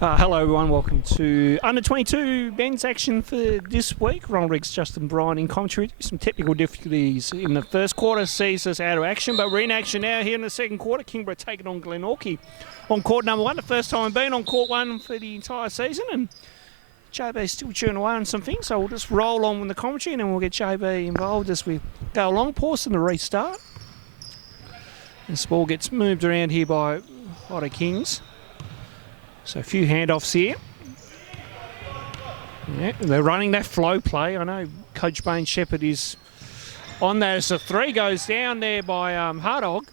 Hello everyone, welcome to Under 22 men's action for this week. Ronald Riggs, Justin Bryan in commentary. Some technical difficulties in the first quarter sees us out of action, but we're in action now here in the second quarter. Kingborough taking on Glenorchy on court number one. The first time being on court one for the entire season, and JB's still chewing away on some things, so we'll just roll on with the commentary and then we'll get JB involved as we go along. Pausing the restart. This ball gets moved around here by Otto Kings. So a few handoffs here. Yeah, they're running that flow play. I know Coach Bain Shepherd is on that as the three goes down there by Hardog.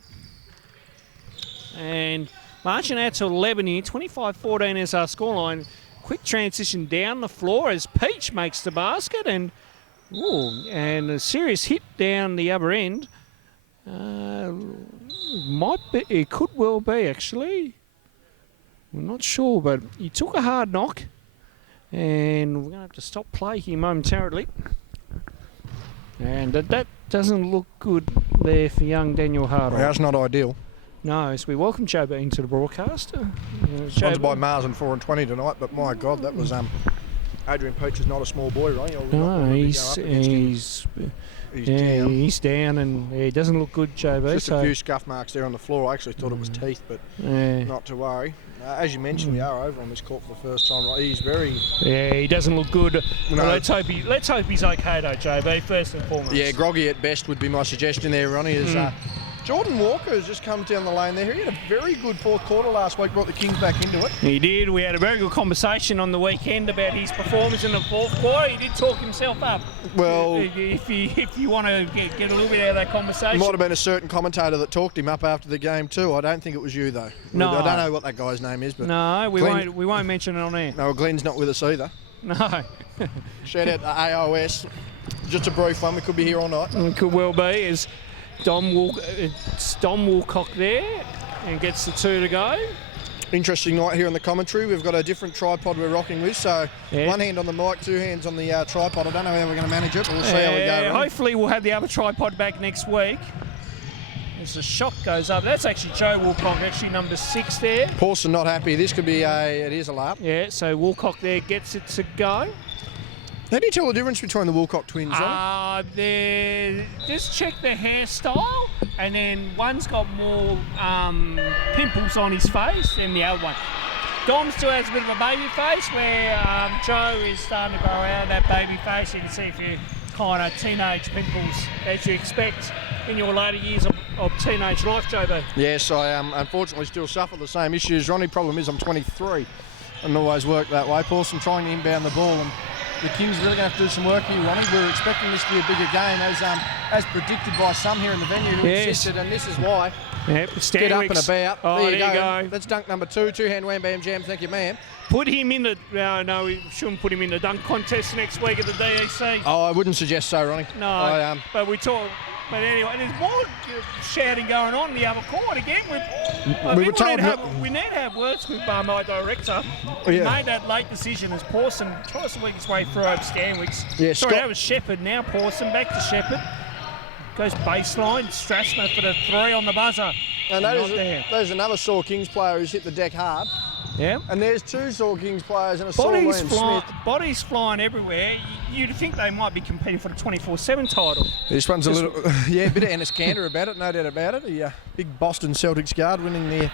And marching out to 11 here, 25-14 is our scoreline. Quick transition down the floor as Peach makes the basket, and a serious hit down the other end. It could well be actually. We're not sure, but he took a hard knock, and we're going to have to stop play here momentarily. And that doesn't look good there for young Daniel Hardog. Well, that's not ideal. No, so we welcome Joe Bean to the broadcast. Sponsored by Mars and 4 and 20 tonight, but my God, that was Adrian Peach is not a small boy, right? No, he's down, and he doesn't look good, JB. Just a few scuff marks there on the floor. I actually thought it was teeth, but not to worry. As you mentioned, we are over on this court for the first time. Right? He's very... Yeah, he doesn't look good. No. Well, let's hope he's okay though, JB, first and foremost. Yeah, groggy at best would be my suggestion there, Ronnie. Is Jordan Walker has just come down the lane there. He had a very good fourth quarter last week, brought the Kings back into it. He did. We had a very good conversation on the weekend about his performance in the fourth quarter. He did talk himself up. Well, if you want to get a little bit out of that conversation. Might have been a certain commentator that talked him up after the game too. I don't think it was you though. No. I don't know what that guy's name is, but no, we won't mention it on air. No, Glenn's not with us either. No. Shout out to AOS. Just a brief one. We could be here all night. It could well be. It's Dom Woolcock there and gets the two to go. Interesting night here in the commentary. We've got a different tripod we're rocking with, so one hand on the mic, two hands on the tripod. I don't know how we're going to manage it, but we'll see how we go. Right? Hopefully we'll have the other tripod back next week. As the shot goes up, that's actually Joe Woolcock, actually number 6 there. Pawson not happy. This could be it is a lap. Yeah, so Woolcock there gets it to go. How do you tell the difference between the Woolcock twins? Just check the hairstyle, and then one's got more pimples on his face than the other one. Dom still has a bit of a baby face, where Joe is starting to grow out that baby face. You can see a few kind of teenage pimples as you expect in your later years of teenage life, JB. Yes, I unfortunately still suffer the same issues. Ronnie, problem is I'm 23 and always work that way. Pawson trying to inbound the ball, and the Kings really going to have to do some work here, Ronnie. We're expecting this to be a bigger game, as predicted by some here in the venue who insisted, and this is why. Yep, get up and about. Oh, there you go. That's dunk number 2, two-hand wham bam jam. Thank you, ma'am. Put him in the... no, we shouldn't put him in the dunk contest next week at the DEC. Oh, I wouldn't suggest so, Ronnie. No, but we talk... But anyway, there's more shouting going on in the other court again. We need to have words with my director. He made that late decision as Pawson tries to work his way through over Stanwicks. Yeah, sorry, that was Shepherd. Now Pawson back to Shepherd. Goes baseline. Strassner for the 3 on the buzzer. And there's another sore Kings player who's hit the deck hard. Yeah. And there's 2 sore Kings players and a sore Liam Smith. Bodies flying everywhere. You'd think they might be competing for the 24/7 title. This one's a little, a bit of Ennis Cantor about it, no doubt about it. The big Boston Celtics guard winning the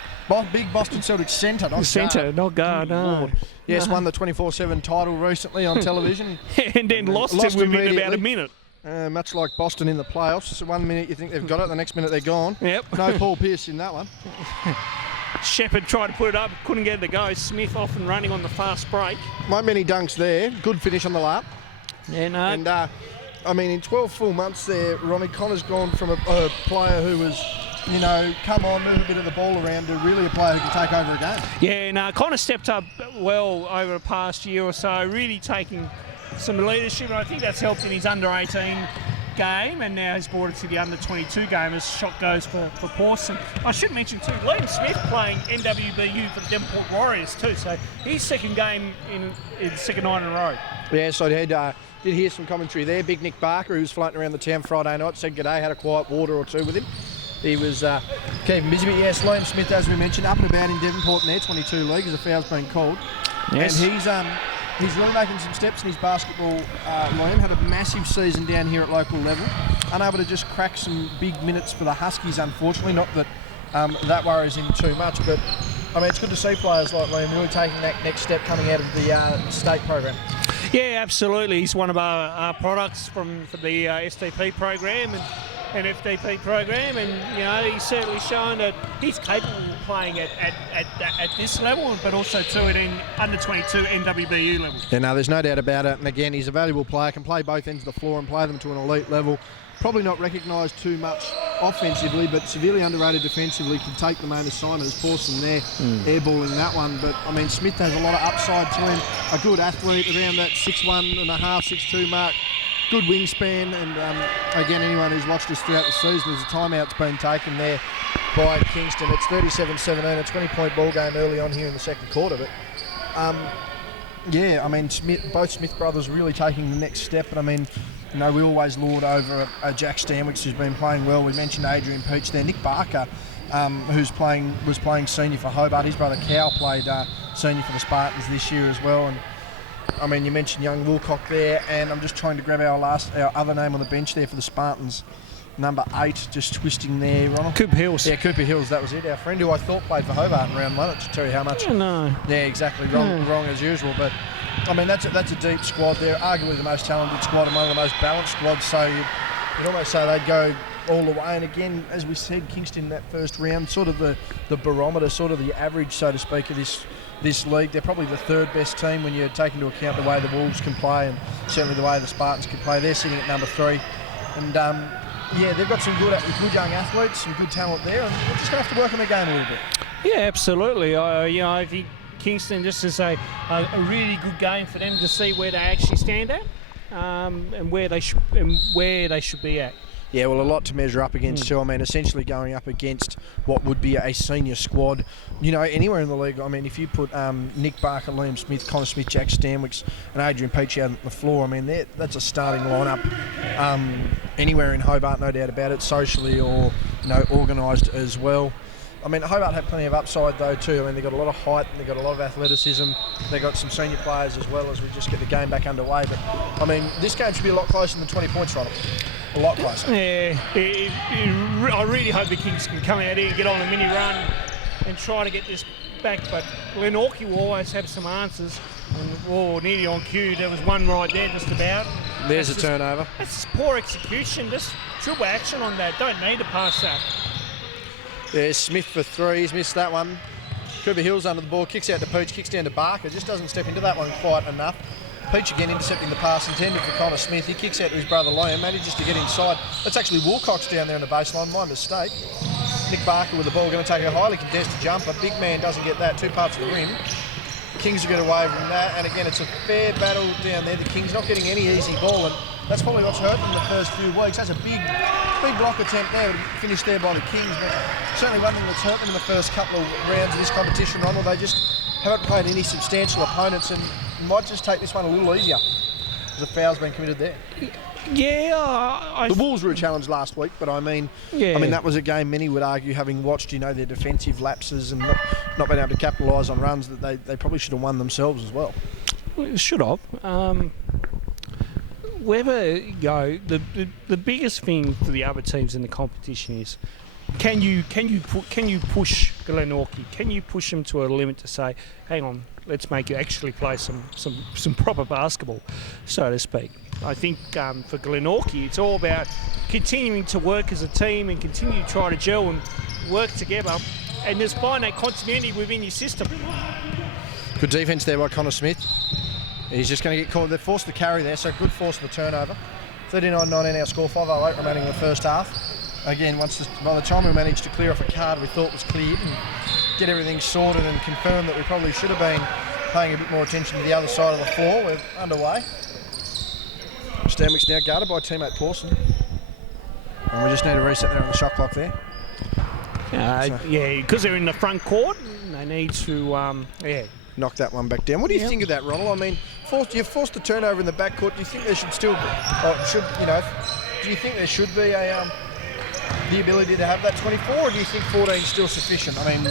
big Boston Celtics centre, not guard. No. Yes, won the 24/7 title recently on television. And then lost it within about a minute. Much like Boston in the playoffs. So 1 minute you think they've got it, the next minute they're gone. Yep. No Paul Pierce in that one. Shepherd tried to put it up, couldn't get it to go. Smith off and running on the fast break. Not many dunks there. Good finish on the lap. Yeah, no. And, in 12 full months there, Ronnie Connor's gone from a player who was, come on, move a bit of the ball around to really a player who can take over a game. Yeah, no, Connor stepped up well over the past year or so, really taking some leadership. And I think that's helped in his under-18 game, and now he's brought it to the under-22 game as shot goes for Pawson. I should mention too, Liam Smith playing NWBU for the Devonport Warriors too, so his second game in second night in a row. Yeah, so I did hear some commentary there. Big Nick Barker, who was floating around the town Friday night, said g'day, had a quiet water or two with him. He was keeping busy, but yes, Liam Smith, as we mentioned, up and about in Devonport in their 22 league as a foul's been called. Yes. And he's really making some steps in his basketball. Liam had a massive season down here at local level, unable to just crack some big minutes for the Huskies, unfortunately. Not that that worries him too much, but I mean, it's good to see players like Liam really taking that next step coming out of the state program. Yeah, absolutely. He's one of our products from the STP program and FDP program, and you know, he's certainly shown that he's capable of playing at this level, but also too at under 22 NWBU level. Yeah, no, there's no doubt about it. And again, he's a valuable player, can play both ends of the floor and play them to an elite level. Probably not recognised too much offensively, but severely underrated defensively. Can take the main assignment. Pawson there, airballing that one. But I mean, Smith has a lot of upside to him. A good athlete around that 6'1.5", 6'2" mark. Good wingspan, and again, anyone who's watched us throughout the season, there's a timeout's been taken there by Kingston. It's 37-17, a 20-point ball game early on here in the second quarter. But yeah, I mean, both Smith brothers really taking the next step. But I mean, you know, we always lord over a Jack Stanwicks who's been playing well. We mentioned Adrian Peach there. Nick Barker, was playing senior for Hobart. His brother Cow played senior for the Spartans this year as well. And I mean, you mentioned young Wilcock there, and I'm just trying to grab our other name on the bench there for the Spartans. Number 8, just twisting there, Ronald. Cooper Hills. Yeah, Cooper Hills, that was it. Our friend who I thought played for Hobart in round 1. It should tell you how much. Oh, no. Yeah, exactly. Wrong as usual. But, I mean, that's a deep squad there. Arguably the most talented squad and one of the most balanced squads. So you'd almost say they'd go all the way. And again, as we said, Kingston in that first round, sort of the barometer, sort of the average, so to speak, of this league. They're probably the third best team when you take into account the way the Wolves can play and certainly the way the Spartans can play. They're sitting at number 3. And yeah, they've got some good young athletes, some good talent there, and we're just going to have to work on their game a little bit. Yeah, absolutely. You know, I think Kingston, just is a really good game for them to see where they actually stand at, and where they should be at. Yeah, well, a lot to measure up against too. I mean, essentially going up against what would be a senior squad, you know, anywhere in the league. I mean, if you put Nick Barker, Liam Smith, Connor Smith, Jack Stanwicks and Adrian Peach out on the floor, I mean, that's a starting lineup anywhere in Hobart, no doubt about it, socially or, you know, organised as well. I mean, Hobart have plenty of upside though too. I mean, they've got a lot of height and they've got a lot of athleticism. They've got some senior players as well as we just get the game back underway. But, I mean, this game should be a lot closer than 20 points, Ronald. A lot closer. Yeah, I really hope the Kings can come out here and get on a mini run and try to get this back. But Glenorchy will always have some answers. And, nearly on cue. There was one right there just about. There's a turnover. That's poor execution. Just triple action on that. Don't need to pass that. Yeah, Smith for 3. He's missed that one. Cooper Hills under the ball. Kicks out to Peach. Kicks down to Barker. Just doesn't step into that one quite enough. Peach again intercepting the pass intended for Connor Smith. He kicks out to his brother Liam, manages to get inside. That's actually Wilcox down there on the baseline, my mistake. Nick Barker with the ball, going to take a highly contested jumper. Big man doesn't get that, 2 parts of the rim. Kings will get away from that, and again, it's a fair battle down there. The Kings not getting any easy ball, and that's probably what's hurt them the first few weeks. That's a big block attempt there, finished there by the Kings, but certainly one thing that's hurt them in the first couple of rounds of this competition, Ronald, they just haven't played any substantial opponents, and might just take this one a little easier. There's a foul's been committed there. Yeah, the Wolves were a challenge last week, but I mean, that was a game many would argue, having watched, you know, their defensive lapses and not being able to capitalise on runs, that they probably should have won themselves as well. Should have. Whether you go, the biggest thing for the other teams in the competition is, can you push Glenorchy? Can you push them to a limit to say, hang on, let's make you actually play some proper basketball, so to speak. I think for Glenorchy, it's all about continuing to work as a team and continue to try to gel and work together and just find that continuity within your system. Good defence there by Connor Smith. He's just going to get caught. They're forced to carry there, so good force for the turnover. 39-19 our score, 5:08 remaining in the first half. Again, by the time we managed to clear off a card we thought was cleared and get everything sorted and confirm that we probably should have been paying a bit more attention to the other side of the floor, we're underway. Stanwicks now guarded by teammate Pawson. And we just need to reset there on the shot clock there. Yeah, because they're in the front court, they need to, knock that one back down. What do you think of that, Ronald? I mean, you've forced the turnover in the backcourt. Do you think there should still, do you think there should be the ability to have that 24, or do you think 14 is still sufficient? I mean,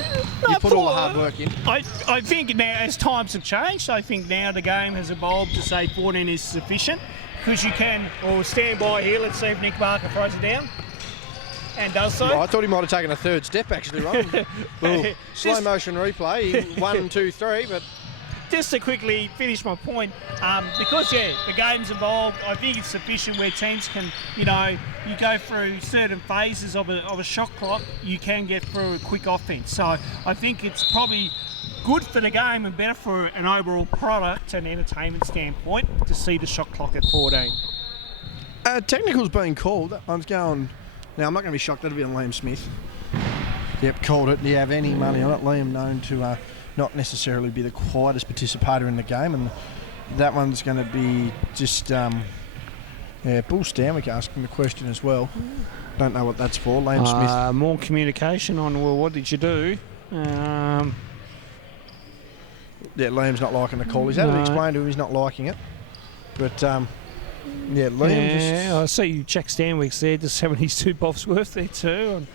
you put all the hard work in. I think now, as times have changed, I think now the game has evolved to say 14 is sufficient, because you can, or stand by here, let's see if Nick Barker throws it down, and does so. Well, I thought he might have taken a third step, actually, Ron. Slow motion replay, 1, 2, 3, but... Just to quickly finish my point, because, the game's evolved, I think it's sufficient where teams can, you go through certain phases of a shot clock, you can get through a quick offence. So I think it's probably good for the game and better for an overall product and entertainment standpoint to see the shot clock at 14. Technical's been called. I'm going... Now, I'm not going to be shocked. That'll be on Liam Smith. Yep, called it. Do you have any money on it? Liam known to... not necessarily be the quietest participator in the game, and that one's going to be just Bull Stanwick asking the question as well. Don't know what that's for. Liam Smith. More communication on, well, what did you do? Liam's not liking the call. He's had to explain to him he's not liking it, but Liam I see Jack Stanwick's there just having his 2 boffs worth there too.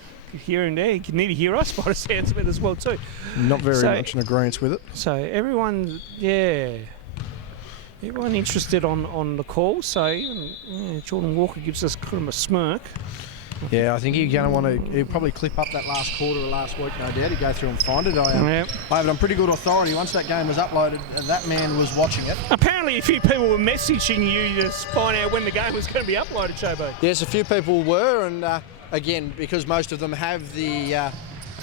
Here and there, you can need to hear us by the sounds of it as well too. Not very much in agreement with it. So everyone interested on the call. So even, Jordan Walker gives us kind of a smirk. Yeah, I think he'll probably clip up that last quarter of last week, no doubt. He'll go through and find it. I have it on pretty good authority. Once that game was uploaded, that man was watching it. Apparently a few people were messaging you to find out when the game was going to be uploaded, Chobo. Yes, a few people were, and again, because most of them have the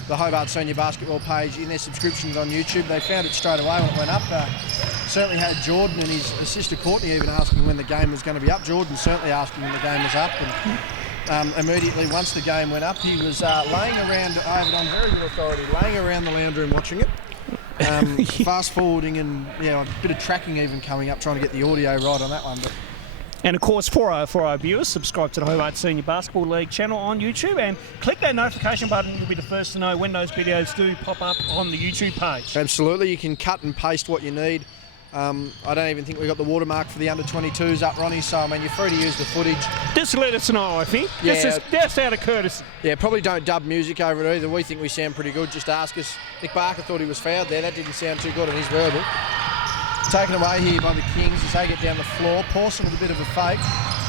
Hobart Senior Basketball page in their subscriptions on YouTube, they found it straight away when it went up. Certainly had Jordan and his sister Courtney even asking when the game was going to be up. Jordan certainly asking when the game was up, and immediately once the game went up, he was laying around, I have it on very good authority, laying around the lounge room watching it. Fast forwarding and a bit of tracking even coming up, trying to get the audio right on that one. But and of course, for our viewers, subscribe to the Hobart Senior Basketball League channel on YouTube and click that notification button. You'll be the first to know when those videos do pop up on the YouTube page. Absolutely, you can cut and paste what you need. I don't even think we got the watermark for the under-22s up, Ronnie, so I mean, you're free to use the footage. Just let us know, I think. Yeah. That's out of courtesy. Yeah, probably don't dub music over it either. We think we sound pretty good. Just ask us. Nick Barker thought he was fouled there. That didn't sound too good on his verbal. Taken away here by the Kings as they get down the floor. Pawson with a bit of a fake.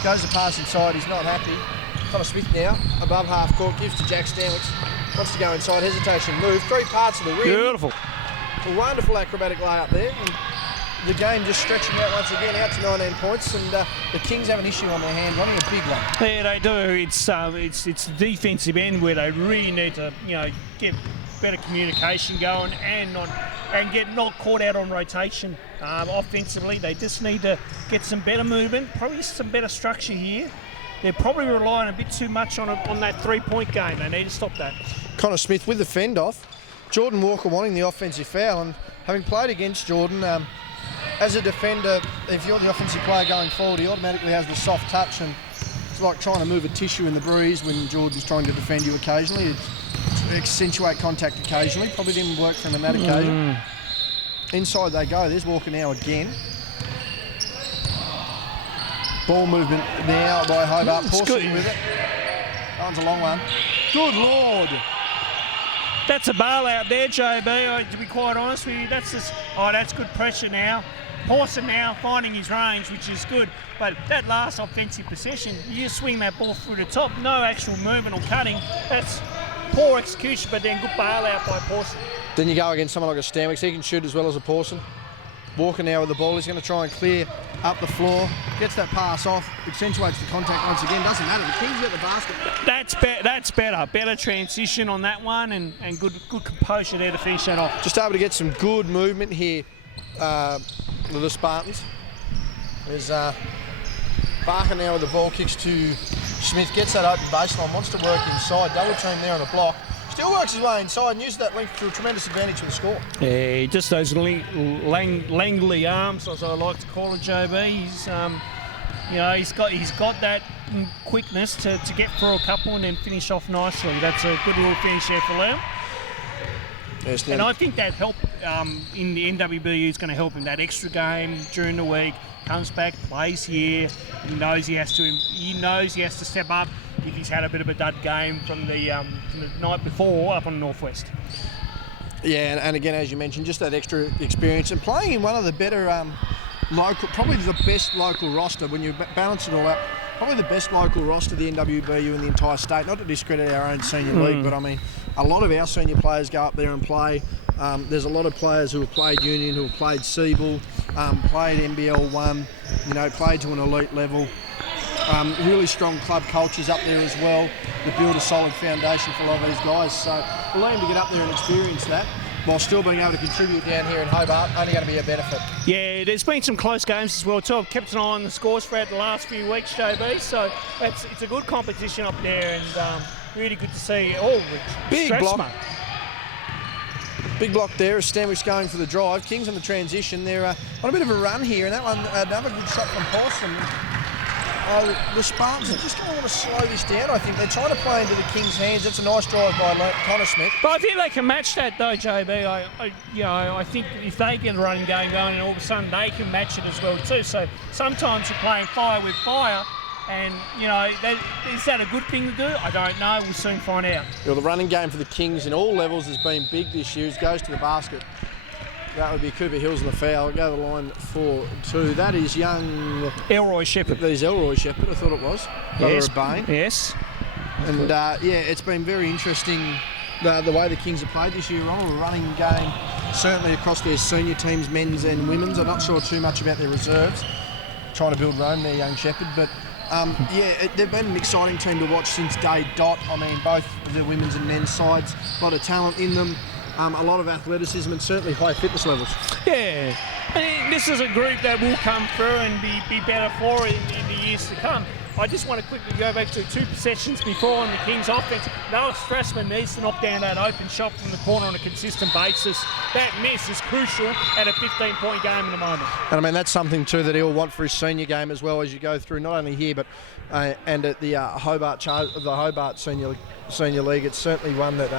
Goes the pass inside. He's not happy. Connor Smith now, above half court, gives to Jack Stanwick. Wants to go inside. Hesitation move. 3 parts of the rim. Beautiful. A wonderful acrobatic layup there. And the game just stretching out once again, out to 19 points. And the Kings have an issue on their hand, running a big one. Yeah, they do. It's the defensive end where they really need to, get better communication going and get not caught out on rotation. Offensively, they just need to get some better movement, probably some better structure here. They're probably relying a bit too much on that 3-point game. They need to stop that. Connor Smith with the fend off. Jordan Walker wanting the offensive foul, and having played against Jordan, as a defender, if you're the offensive player going forward, he automatically has the soft touch, and it's like trying to move a tissue in the breeze when Jordan's trying to defend you occasionally. It's accentuate contact occasionally. Probably didn't work for him on that occasion. Inside they go. There's Walker now again. Ball movement now by Hobart. Pawson with it. That one's a long one. Good Lord. That's a bail out there, JB. To be quite honest with you, that's good pressure now. Pawson now finding his range, which is good. But that last offensive possession, you just swing that ball through the top. No actual movement or cutting. That's poor execution, but then good bail out by Pawson. Then you go against someone like a Stanwick. He can shoot as well as a Pawson. Walker now with the ball. He's going to try and clear up the floor. Gets that pass off. Accentuates the contact once again. Doesn't matter. The Kings get the basket. That's better. Better transition on that one and good composure there to finish that off. Just able to get some good movement here with the Spartans. There's Barker now with the ball. Kicks to Smith. Gets that open baseline. Wants to work inside. Double team there on the block. Still works his way inside and uses that length to a tremendous advantage for the score. Yeah, just those Langley arms, as I like to call it, JB. He's got that quickness to get through a couple and then finish off nicely. That's a good little finish there for Liam. Yes, and I think that help in the NWBU is going to help him. That extra game during the week, comes back, plays here. He knows he has to step up. if he's had a bit of a dud game from the night before up on the northwest. Yeah, and again, as you mentioned, just that extra experience and playing in one of the better local, probably the best local roster when you balance it all out. Probably the best local roster, the NWBU in the entire state. Not to discredit our own senior league, but I mean, a lot of our senior players go up there and play. There's a lot of players who have played Union, who have played Seabull, played NBL 1, played to an elite level. Really strong club cultures up there as well. We build a solid foundation for a lot of these guys. So we'll aim to get up there and experience that while still being able to contribute down here in Hobart. Only going to be a benefit. Yeah, there's been some close games as well too. I've kept an eye on the scores throughout the last few weeks, JB. So it's a good competition up there, and really good to see all the big stretch, block. Mate. Big block there as Stanwich going for the drive. Kings on the transition. They're on a bit of a run here, and that one, another good shot from Paulson. The Spartans are just going to want to slow this down, I think. They're trying to play into the Kings' hands. It's a nice drive by Connor Smith. But I think they can match that though, JB. I think if they get the running game going, and all of a sudden they can match it as well too. So sometimes you're playing fire with fire, and is that a good thing to do? I don't know. We'll soon find out. Well, the running game for the Kings in all levels has been big this year. It goes to the basket. That would be Cooper Hills in the foul. Go to the line for 2. That is young Elroy Shepherd. That is Elroy Shepherd, I thought it was. Yes. Bain. Yes. And it's been very interesting the way the Kings have played this year. On a running game, certainly across their senior teams, men's and women's. I'm not sure too much about their reserves. Trying to build Rome there, young Shepherd, but they've been an exciting team to watch since day dot. I mean, both the women's and men's sides, a lot of talent in them. A lot of athleticism and certainly high fitness levels. Yeah, and this is a group that will come through and be better for in the years to come. I just want to quickly go back to 2 possessions before on the Kings offense. Noah Strassman needs to knock down that open shot from the corner on a consistent basis. That miss is crucial at a 15-point game in the moment. And I mean, that's something too that he'll want for his senior game as well as you go through, not only here, but and at the Hobart Senior League. It's certainly one that,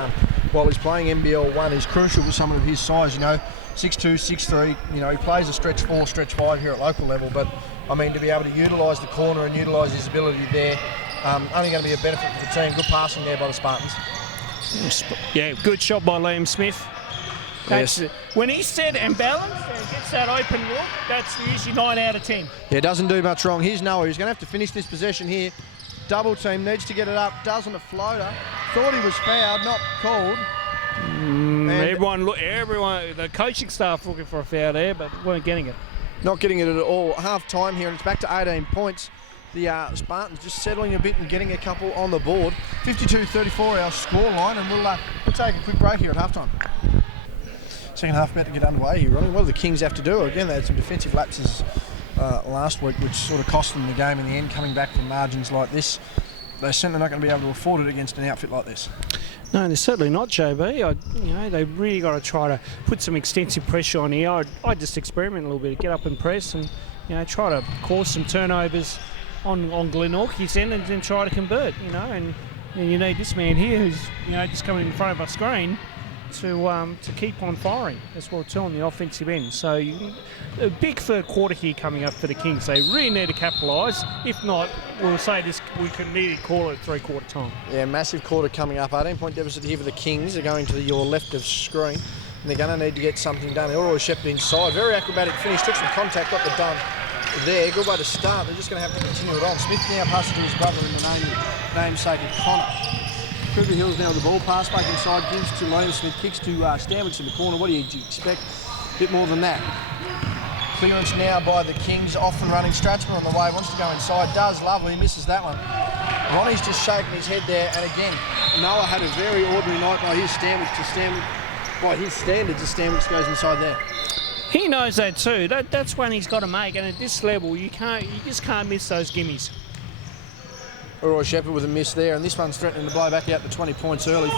while he's playing NBL 1, is crucial for someone of his size. 6'2", 6'3", he plays a stretch 4, stretch 5 here at local level, but I mean, to be able to utilise the corner and utilise his ability there, only going to be a benefit for the team. Good passing there by the Spartans. Yeah, good shot by Liam Smith. That's Yes. When he's set and balanced and gets that open look, that's usually 9 out of 10. Yeah, doesn't do much wrong. Here's Noah. He's going to have to finish this possession here. Double team, needs to get it up. Doesn't a floater. Thought he was fouled, not called. Everyone, the coaching staff looking for a foul there, but weren't getting it. Not getting it at all. Half time here, and it's back to 18 points. The Spartans just settling a bit and getting a couple on the board. 52-34 our score line, and we'll take a quick break here at halftime. Second half about to get underway here, Ronnie. What do the Kings have to do? Again, they had some defensive lapses last week, which sort of cost them the game in the end. Coming back from margins like this, they're certainly not going to be able to afford it against an outfit like this. No, they're certainly not, JB. They've really got to try to put some extensive pressure on here. I'd just experiment a little bit, get up and press, and try to cause some turnovers on Glenorchy's end, and then try to convert. And you need this man here who's just coming in front of our screen to keep on firing as well too on the offensive end. So a big third quarter here coming up for the Kings. They really need to capitalise. If not, we'll say this, we can nearly call it 3/4 time. Yeah, massive quarter coming up. 18-point deficit here for the Kings. They're going to your left of screen, and they're going to need to get something done. Elroy Shepherd inside. Very acrobatic finish. Took some contact, got the done there. Good way to start. They're just going to have to continue it on. Smith now passes to his brother in the namesake of Connor. Cooper Hills now with the ball, pass back inside, gives to Liam Smith, kicks to Stanwich in the corner. What do you expect? A bit more than that. Clearance now by the Kings, off and running. Stratsman on the way, wants to go inside, does lovely, misses that one. Ronnie's just shaking his head there, and again, Noah had a very ordinary night by his standards. Stanwich goes inside there. He knows that too. That's one he's got to make, and at this level, you just can't miss those gimmies. Elroy Shepherd with a miss there, and this one's threatening to blow back out to 20 points early.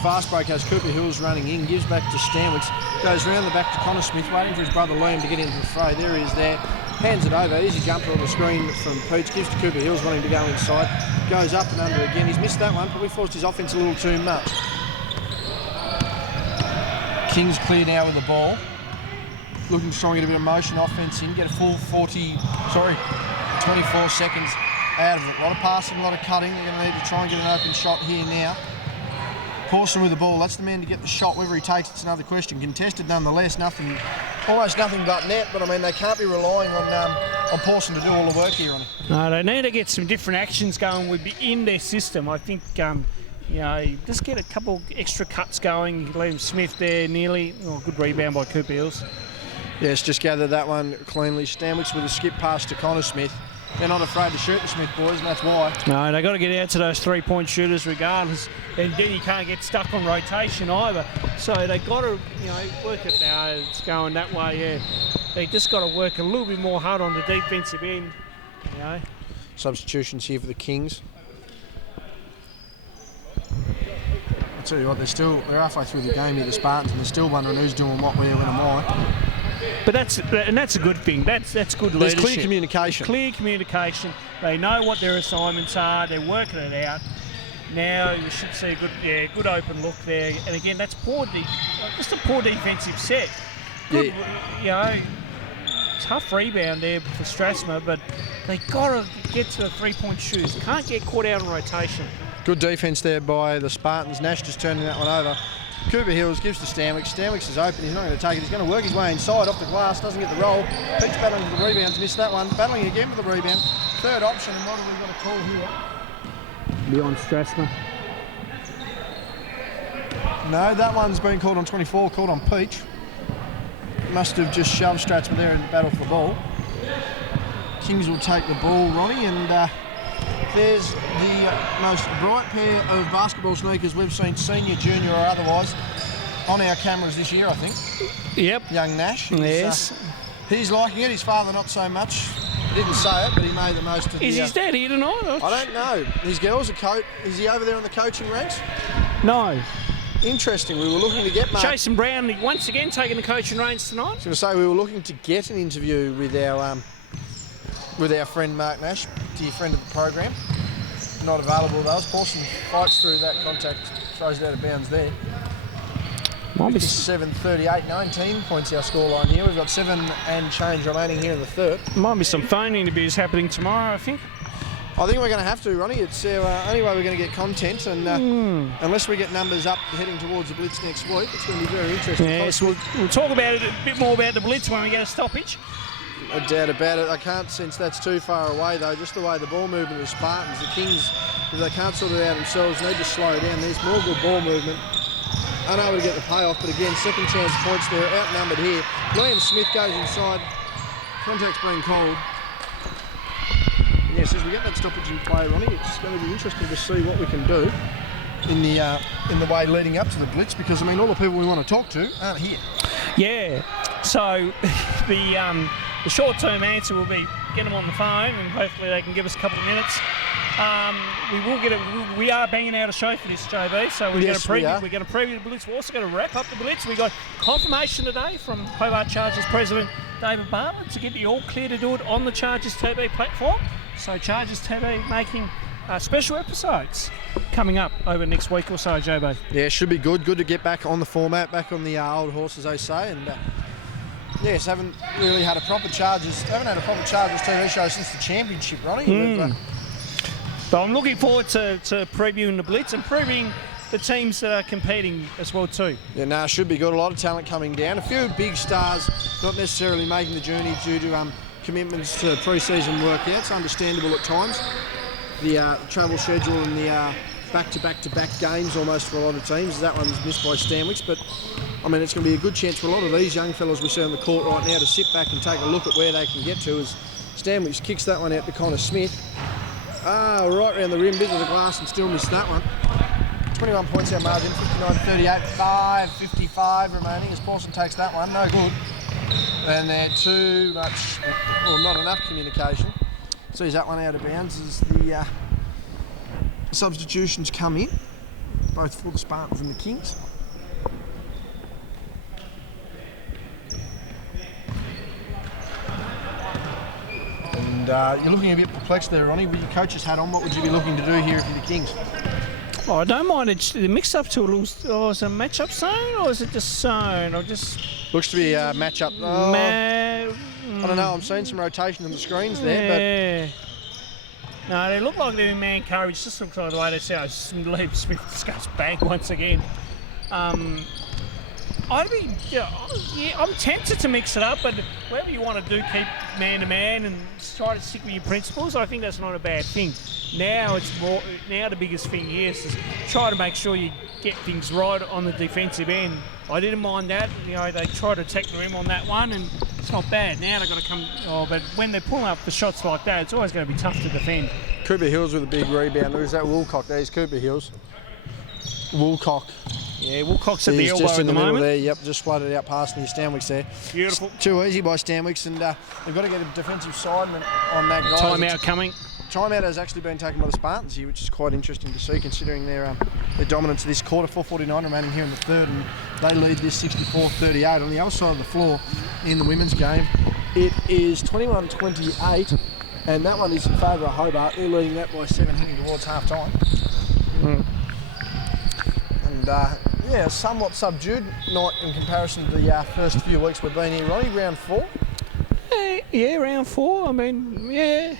Fast break has Cooper Hills running in, gives back to Stanwich, goes round the back to Connor Smith, waiting for his brother Liam to get into the fray. There he is there, hands it over, easy jumper on the screen from Pooch, gives to Cooper Hills wanting to go inside, goes up and under again. He's missed that one, probably forced his offense a little too much. Kings clear now with the ball. Looking strong, get a bit of motion, offense in, get a full 24 seconds out of it. A lot of passing, a lot of cutting. They're going to need to try and get an open shot here now. Pawson with the ball. That's the man to get the shot. Whether he takes it's another question. Contested nonetheless. Almost nothing but net. But I mean, they can't be relying on Pawson to do all the work here on it. No, they need to get some different actions going within their system. I think, just get a couple extra cuts going. You can leave Smith there nearly. Oh, good rebound by Cooper Hills. Yes, just gathered that one cleanly. Stanwicks with a skip pass to Connor Smith. They're not afraid to shoot the Smith boys, and that's why. No, they got to get out to those three-point shooters regardless. And then you can't get stuck on rotation either. So they got to, work it now. It's going that way. Yeah, they just got to work a little bit more hard on the defensive end. Substitutions here for the Kings. I'll tell you what, they're halfway through the game here, the Spartans, and they're still wondering who's doing what, where, when, and why. But that's a good thing. That's good leadership. There's clear communication. Clear communication. They know what their assignments are. They're working it out. Now you should see a good open look there. And again, that's just a poor defensive set. Good, tough rebound there for Strasma, but they got to get to the three-point shooters. Can't get caught out on rotation. Good defence there by the Spartans. Nash just turning that one over. Cooper Hills gives to Stanwicks. Stanwicks is open. He's not going to take it. He's going to work his way inside off the glass. Doesn't get the roll. Keeps battling for the rebounds. Missed that one. Battling again for the rebound. Third option. And what have we got a call here? Beyond Strasma. No, that one's been called on 24. Called on Peach. Must have just shoved Stratsman there in the battle for the ball. Kings will take the ball, Ronnie, and there's the most bright pair of basketball sneakers we've seen, senior, junior or otherwise, on our cameras this year, I think. Yep. Young Nash. Yes. He's liking it. His father not so much. He didn't say it, but he made the most of it. Is his dad here tonight? I don't know. His girls are coach. Is he over there in the coaching ranks? No. Interesting. We were looking to get Mark. Jason Brown once again taking the coaching reins tonight. I was going to say we were looking to get an interview with our friend Mark Nash, dear friend of the program. Not available though. Pawson fights through that contact, throws it out of bounds there. 57-38, 19 points our scoreline here. We've got 7 and change remaining here in the third. Might be some phone interviews happening tomorrow, I think. I think we're going to have to, Ronnie. It's our only way we're going to get content, and unless we get numbers up heading towards the Blitz next week, it's going to be very interesting. Yes, we'll talk about it a bit more about the Blitz when we get a stoppage. No doubt about it. I can't sense that's too far away though. Just the way the ball movement of the Spartans, the Kings, if they can't sort it out themselves, need to slow down. There's more good ball movement. Unable to get the payoff, but again, second chance points there, outnumbered here. William Smith goes inside. Contact's being called. Yes, as we get that stoppage in play, Ronnie, it's going to be interesting to see what we can do in the way leading up to the Blitz, because I mean all the people we want to talk to aren't here. Yeah. So the short-term answer will be get them on the phone, and hopefully they can give us a couple of minutes. We are banging out a show for this, JB. So we're going to preview the Blitz. We're also going to wrap up the Blitz. We got confirmation today from Hobart Chargers President David Bartlett to get the all clear to do it on the Chargers TV platform. So Chargers TV making special episodes coming up over next week or so, JB. Yeah, it should be good. Good to get back on the format, back on the old horse, as they say, and. Yes, haven't had a proper Chargers TV show since the championship, Ronnie. But I'm looking forward to previewing the Blitz and previewing the teams that are competing as well too. Yeah, it should be good. A lot of talent coming down. A few big stars not necessarily making the journey due to commitments to pre-season workouts. Understandable at times. The travel schedule and the back-to-back games almost for a lot of teams. That one's missed by Stanwicks, but I mean, it's going to be a good chance for a lot of these young fellas we see on the court right now to sit back and take a look at where they can get to as Stanwicks kicks that one out to Connor Smith. Right around the rim, bit of the glass, and still missed that one. 21 points our margin, 59-38, 5:55 remaining as Pawson takes that one, no good. And they're too much, or not enough communication. Sees that one out of bounds as the substitutions come in, both for the Spartans and the Kings. And you're looking a bit perplexed there, Ronnie. With your coach's hat on, what would you be looking to do here if you're the Kings? Oh, I don't mind it. The mix-up to a little. Oh, is it a match-up zone or is it just zone? Or just looks to be a match-up. I don't know. I'm seeing some rotation on the screens there, No, they look like they're in man coverage. Just looks like the way they say, Lee Smith discuss bang once again. I'm tempted to mix it up, but whatever you want to do, keep man to man and try to stick with your principles. I think that's not a bad thing. Now the biggest thing is try to make sure you get things right on the defensive end. I didn't mind that. They tried to attack the rim on that one, and it's not bad. Now they've got to come. But when they're pulling up the shots like that, it's always going to be tough to defend. Cooper Hills with a big rebound. There's that Woolcock. There's Cooper Hills. Woolcock. Yeah, Woolcock's at the elbow just in at the middle moment. There, yep, just floated out past near Stanwicks there. Beautiful. Too easy by Stanwicks, and they've got to get a defensive side on that guy. Timeout coming. Timeout has actually been taken by the Spartans here, which is quite interesting to see considering their dominance of this quarter. 4:49 remaining here in the third, and they lead this 64-38. On the other side of the floor in the women's game, it is 21-28, and that one is in favour of Hobart. They're leading that by 7 heading towards half-time. And somewhat subdued night in comparison to the first few weeks we've been here. Ronnie, round 4? Yeah, round 4. I mean, yeah.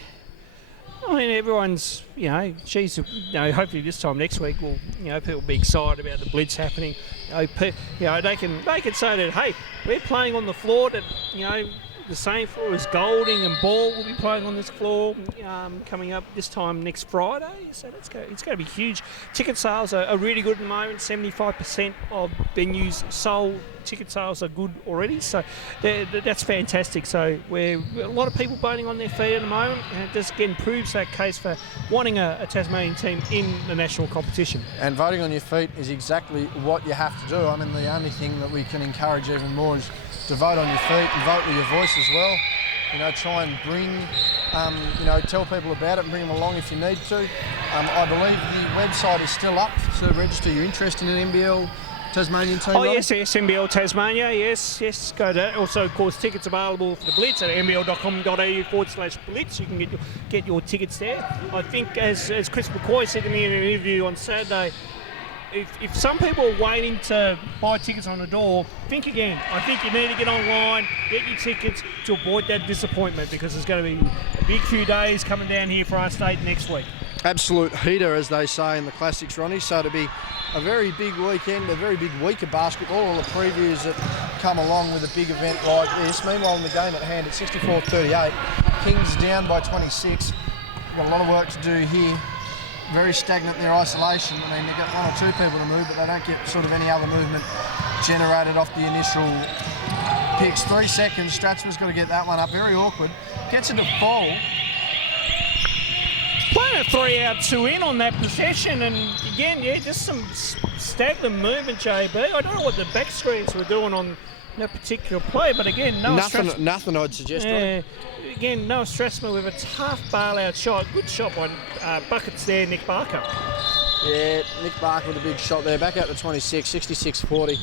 Everyone's, hopefully this time next week, people will be excited about the blitz happening. They can say that, hey, we're playing on the floor that, the same floor as Golding and Ball will be playing on this floor coming up this time next Friday. So it's going to be huge. Ticket sales are really good at the moment. 75% of venues sold. Ticket sales are good already. So that's fantastic. So a lot of people voting on their feet at the moment. And it just again proves that case for wanting a Tasmanian team in the national competition. And voting on your feet is exactly what you have to do. I mean, the only thing that we can encourage even more is to vote on your feet and vote with your voice as well. Try and bring, tell people about it and bring them along if you need to. I believe the website is still up to register your interest in an NBL Tasmanian team. Oh, yes, NBL Tasmania, yes, go to that. Also, of course, tickets available for the Blitz at nbl.com.au/Blitz. You can get your tickets there. I think, as Chris McCoy said to me in an interview on Saturday, if some people are waiting to buy tickets on the door, think again. I think you need to get online, get your tickets to avoid that disappointment, because there's going to be a big few days coming down here for our state next week. Absolute heater, as they say in the classics, Ronnie. So to be a very big weekend, a very big week of basketball, all the previews that come along with a big event like this. Meanwhile, in the game at hand at 64-38, Kings down by 26. We've got a lot of work to do here. Very stagnant in their isolation. I mean, they've got one or two people to move, but they don't get sort of any other movement generated off the initial picks. 3 seconds. Stratsman's got to get that one up. Very awkward. Gets into fall. Playing a 3 out, 2 in on that possession, and again, just some stagnant movement, JB. I don't know what the back screens were doing on that particular play, but again, nothing I'd suggest. Again, Noah Strassman with a tough bail-out shot. Good shot by Buckets there, Nick Barker. Yeah, Nick Barker with a big shot there. Back out to 26, 66-40.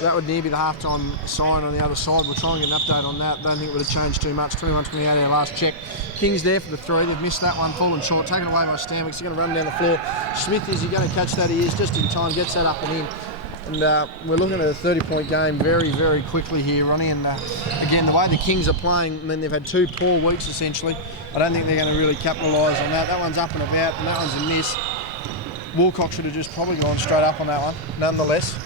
That would near be the half-time sign on the other side. We'll try and get an update on that. Don't think it would have changed too much. 21-28 our last check. Kings there for the 3. They've missed that one, fallen short. Taken away by Stanwicks. He's going to run down the floor. Smith, is he going to catch that? He is, just in time. Gets that up and in. And we're looking at a 30-point game very, very quickly here, Ronnie. And again, the way the Kings are playing, I mean, they've had 2 poor weeks essentially. I don't think they're going to really capitalise on that. That one's up and about, and that one's a miss. Woolcock should have just probably gone straight up on that one. Nonetheless,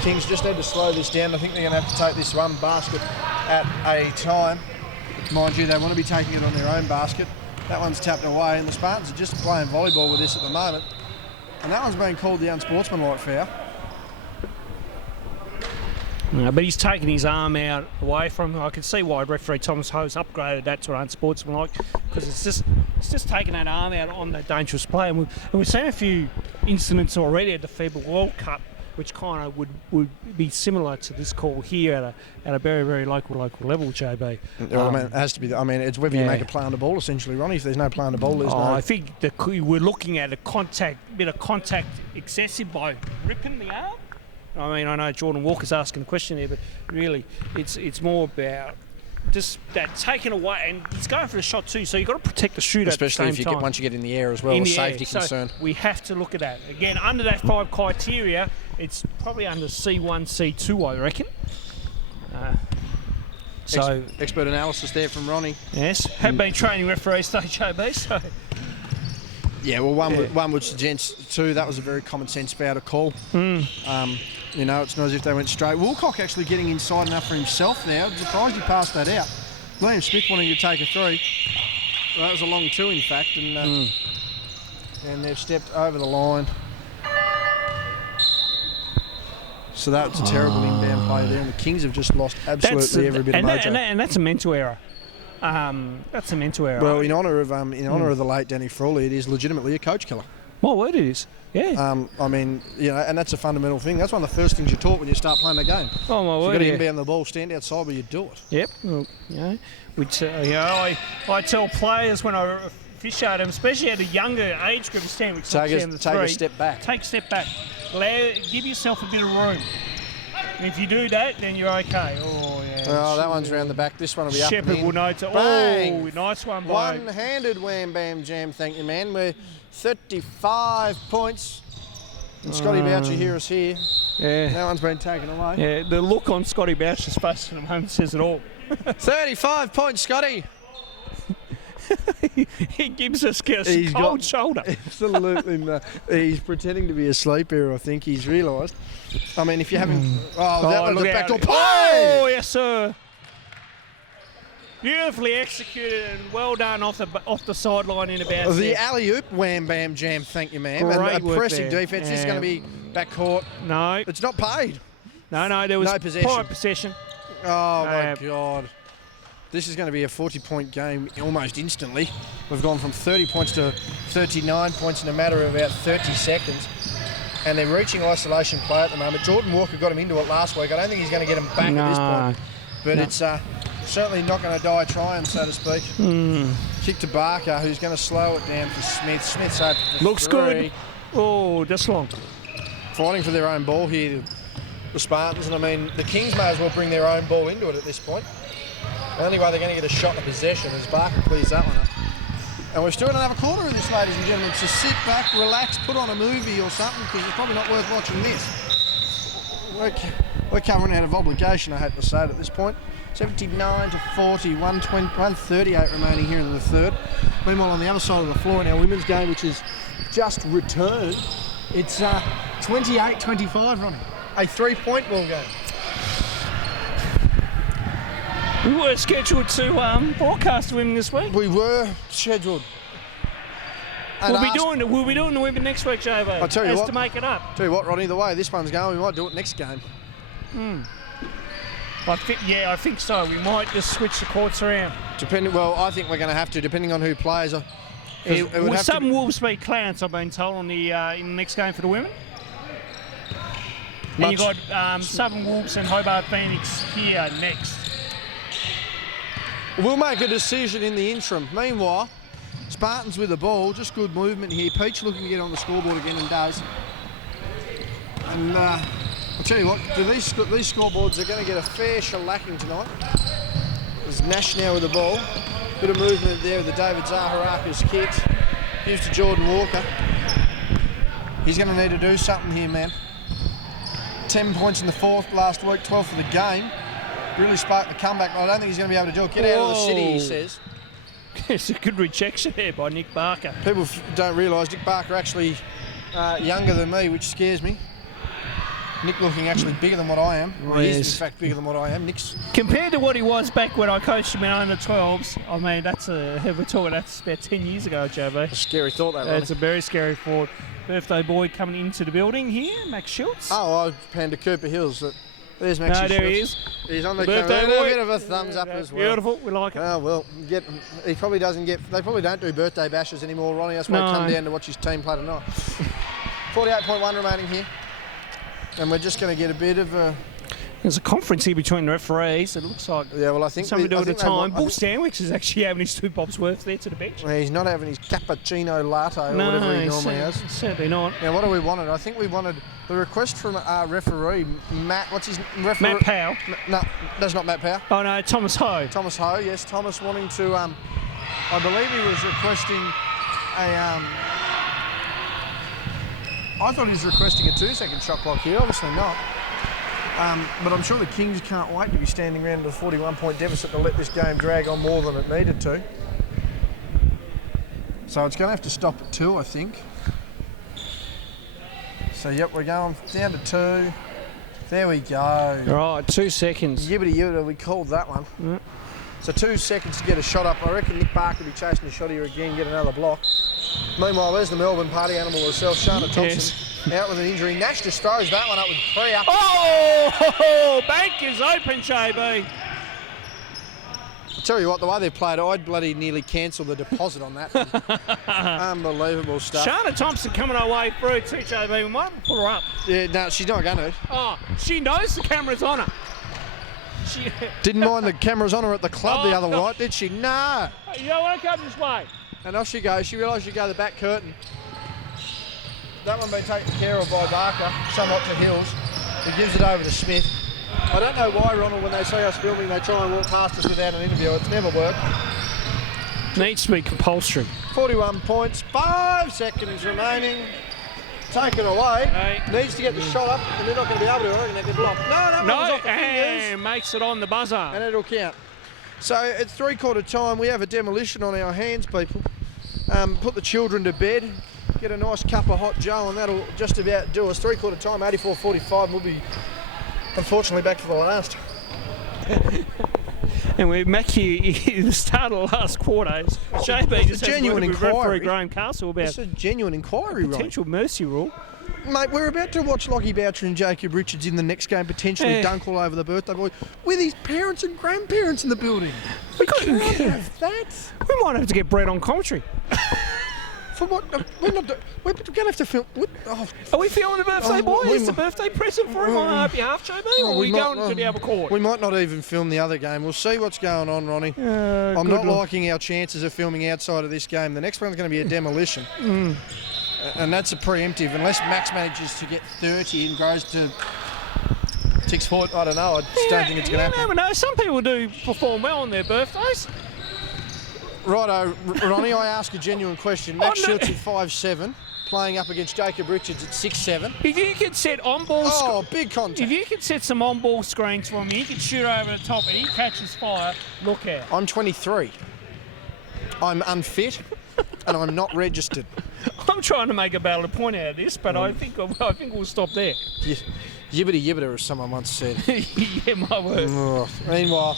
Kings just had to slow this down. I think they're going to have to take this one basket at a time. Mind you, they want to be taking it on their own basket. That one's tapped away, and the Spartans are just playing volleyball with this at the moment. And that one's being called the unsportsmanlike foul. No, but he's taken his arm out away from him. I can see why referee Thomas Ho's upgraded that to unsportsmanlike, because it's just taking that arm out on that dangerous play. And we've seen a few incidents already at the FIBA World Cup, which kind of would be similar to this call here at a very, very local level, JB. Well, I mean, it has to be. I mean, it's whether you make a play on the ball, essentially, Ronnie. If there's no play on the ball, there's no. I think we're looking at a bit of contact excessive by ripping the arm. I mean, I know Jordan Walker's asking a question there, but really, it's more about just that taken away, and he's going for the shot too. So you've got to protect the shooter, especially at the same time. Once you get in the air as well, a safety concern. So we have to look at that again under that 5 criteria. It's probably under C1, C2, I reckon. Expert analysis there from Ronnie. Yes, have been training referees today, JB. So Yeah, well, one would suggest too that was a very common sense foul to call. You know, it's not as if they went straight. Woolcock actually getting inside enough for himself there. I'm surprised he passed that out. Liam Smith wanting to take a 3. Well, that was a long 2, in fact, and they've stepped over the line. So that's a terrible inbound play there, and the Kings have just lost absolutely every bit of mojo. And that's a mental error. That's a mental error. Well, in honour of the late Danny Frawley, it is legitimately a coach killer. My word, it is. Yeah. I mean, you know, and that's a fundamental thing. That's one of the first things you're taught when you start playing the game. Oh my word! You've got to inbound the ball, stand outside where you do it. Yep. Well, you know, I tell players when I officiate them, especially at a younger age group, take a step back. Take a step back. Give yourself a bit of room. And if you do that, then you're okay. Oh, yeah. Oh, that one's round the back. This one will be up. Shepherd will know to. Bang. Oh, nice one, boy. One-handed wham bam jam. Thank you, man. We're 35 points. And Scotty Boucher here is here. Yeah. That one's been taken away. Yeah. The look on Scotty Boucher's face at the moment says it all. 35 points, Scotty. He gives us a cold shoulder. Absolutely no. He's pretending to be asleep here, I think. He's realised. I mean, if you're having... Oh, that was a backdoor play! Oh, yes, sir. Beautifully executed and well done off the sideline in about the alley-oop wham bam jam, thank you, ma'am. Great and pressing defence. Yeah. This is going to be back court. No. It's not paid. No, there was no possession. prior possession. Oh, my God. This is going to be a 40-point game almost instantly. We've gone from 30 points to 39 points in a matter of about 30 seconds. And they're reaching isolation play at the moment. Jordan Walker got him into it last week. I don't think he's going to get him back at this point. But it's certainly not going to die trying, so to speak. Kick to Barker, who's going to slow it down for Smith. Smith's open for Looks 3. good. Oh, just long. Fighting for their own ball here, the Spartans. And, I mean, the Kings may as well bring their own ball into it at this point. The only way they're going to get a shot in possession is Barker clears that one up. And we've still got another quarter of this, ladies and gentlemen. So sit back, relax, put on a movie or something, because it's probably not worth watching this. We're covering out of obligation, I hate to say it at this point. 79 to 40, 138 remaining here in the third. Meanwhile, on the other side of the floor in our women's game, which is just returned, it's 28-25, Ronnie. A 3-point ball game. We were scheduled to broadcast women this week. We were scheduled. We'll be doing the women next week, Javo. I'll tell you what. To make it up. Tell you what, Ronnie, the way this one's going, we might do it next game. I think so. We might just switch the courts around. Well, I think we're going to have to, depending on who plays. Some Wolves beat Clarence, I've been told, in the next game for the women. And you've got Southern Wolves and Hobart Phoenix here next. We'll make a decision in the interim. Meanwhile, Spartans with the ball, just good movement here. Peach looking to get on the scoreboard again and does. And I'll tell you what, these scoreboards are going to get a fair shellacking tonight. There's Nash now with the ball. Bit of movement there with the David Zaharakis kick. Here's to Jordan Walker. He's going to need to do something here, man. 10 points in the fourth last week, 12 for the game. Really sparked the comeback, but I don't think he's going to be able to do it. Get out of the city, he says. It's a good rejection there by Nick Barker. People don't realise Nick Barker actually younger than me, which scares me. Nick looking actually bigger than what I am. Well, he is, in fact, bigger than what I am. Nick's compared to what he was back when I coached him in under 12s. I mean, that's about 10 years ago, Jabo. A scary thought, that. It's a very scary thought. Birthday boy coming into the building here, Max Schultz. Oh, Panda Cooper Hills. There's Max Schultz. There he is. He's on the birthday camera. boy. A bit of a thumbs up as well. Beautiful, we like it. Oh, well, he probably doesn't get... They probably don't do birthday bashes anymore, Ronnie. That's why I come down to watch his team play tonight. 48.1 remaining here. And we're just going to get a bit of a... There's a conference here between the referees. It looks like I think something to do at the time. Bull Stanwicks is actually having his 2 bops worth there to the bench. Well, he's not having his cappuccino latte or whatever he normally has. Certainly not. Now, what do we wanted? I think we wanted the request from our referee, Matt. What's his referee? Matt Powell. No, that's not Matt Powell. Oh no, Thomas Ho. Thomas Ho, yes. Thomas wanting to. I believe he was requesting a. I thought he was requesting a 2-second shot clock here. Obviously not. But I'm sure the Kings can't wait to be standing around with a 41-point deficit to let this game drag on more than it needed to. So it's going to have to stop at 2, I think. So, yep, we're going down to 2. There we go. Right, 2 seconds. Yibbity yibbity, we called that one. So 2 seconds to get a shot up. I reckon Nick Barker will be chasing a shot here again, get another block. Meanwhile, there's the Melbourne party animal herself, Shana Thompson, out with an injury. Nash just throws that one up with Priya. Oh, bank is open, JB. I'll tell you what, the way they've played, I'd bloody nearly cancel the deposit on that one. Unbelievable stuff. Shana Thompson coming our way through too, JB. We might put her up. Yeah, no, she's not going to. Oh, she knows the camera's on her. She didn't mind the cameras on her at the club the other night, did she? Nah. You don't want to come this way. And off she goes. She realised she'd go the back curtain. That one being taken care of by Barker, somewhat to Hills. He gives it over to Smith. I don't know why, Ronald, when they see us filming, they try and walk past us without an interview. It's never worked. Needs to be compulsory. 41 points, 5 seconds remaining. Taken away. Hey. Needs to get the shot up, and they're not going to be able to. I reckon they get blocked. No, that one was off the fingers. And makes it on the buzzer. And it'll count. So at 3/4 time, we have a demolition on our hands, people. Put the children to bed, get a nice cup of hot Joe, and that'll just about do us. 3/4 time, 84-45. We'll be, unfortunately, back for the last. And we're back here at the start of the last quarter. JB just has genuine word with referee inquiry. Graham Castle about It's a genuine inquiry, right? potential mercy rule. Mate, we're about to watch Lockie Boucher and Jacob Richards in the next game potentially dunk all over the birthday boy with his parents and grandparents in the building. We can't have that. We might have to get Brett on commentary. For what? We're not. We're going to have to film. Are we feeling the birthday boy? Is the birthday present for him on our behalf, JB? Or are we going to the other court? We might not even film the other game. We'll see what's going on, Ronnie. I'm not liking our chances of filming outside of this game. The next one's going to be a demolition. And that's a preemptive. Unless Max manages to get 30 and grows to 6 foot, I don't know. I just don't think it's going to happen. You never know. Some people do perform well on their birthdays. Righto, Ronnie, I ask a genuine question. Max Schultz at 5'7", playing up against Jacob Richards at 6'7". If you could set on-ball big contact. If you could set some on-ball screens for me, you could shoot over the top and he catches fire, look out. I'm 23. I'm unfit and I'm not registered. I'm trying to make a valid point out of this, but I think we'll stop there. Yibbity yibbiter, as someone once said. Yeah, my word. Meanwhile,